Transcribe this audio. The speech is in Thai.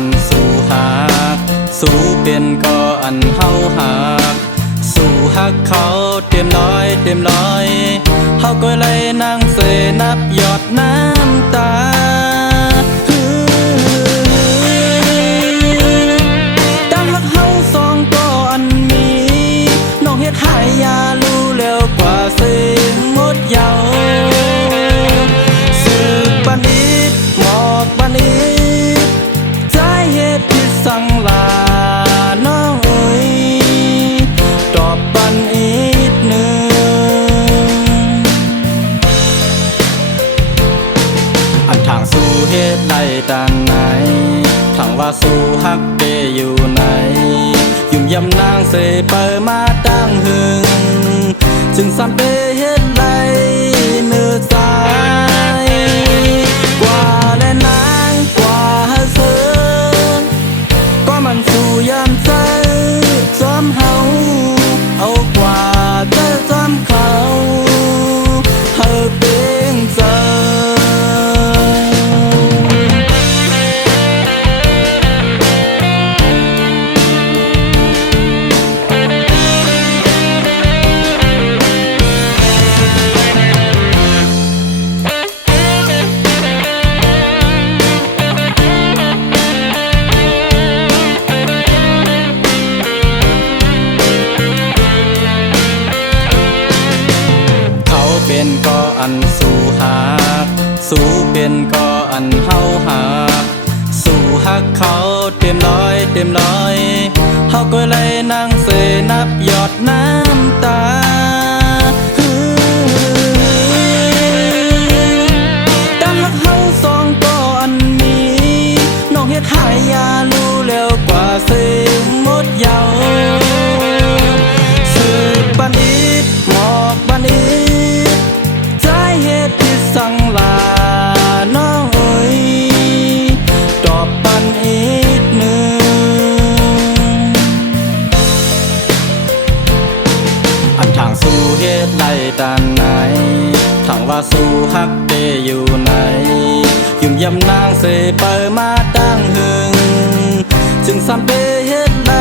นสู่หักสู่เป็นก็อันเฮาหักสู่หักเขาเต็มร้อยเต็มร้อยเฮาก็เลยนั่งเสนับหยดน้ำตาตั้งหักเฮาสองก็อันมีน้องเฮ็ดให้ยารู้เร็วกว่าเสียงมดยาวสึกบันอีดหมอกบันอีดใจเหตุที่สั่งลาน้องเอ๋ยตอบบันอีดหนึ่งอันทางสู่เหตุใดด้านไหนทางว่าสู่ฮักเดอยู่ไหนยุ่มยำนางเสเปิดมาตั้งหึงจึงซ้ำเปเหตุใดเนื้อสายกว่าและนางกว่าเสือก็มันสู่ยามใจซ้อมเฮาเอากว่าเธอซ้อมเขาเฮาเป็นเจอเป็นก็อันสู่หักสู่เป็นก็อันเฮาหักสู่หักเขาเต็มร้อยเต็มร้อยเฮาก็เลยนั่งเสนับหยดน้ำตาตั้งหักเฮาสองก็อันมีน้องเฮ็ดให้ยารู้เร็วกว่าเสียงมดยาวสึกบันอีดหมอกบันอีดสั่งลาน้องเอ๋ยตอบปันอีกหนึ่งอันทางสู่เหตุใดด้านไหนทางว่าสู่ฮักเดอยู่ไหนยุ่มยำนางเสเปิดมาตั้งหึงจึงซ้ำเปเหตุใด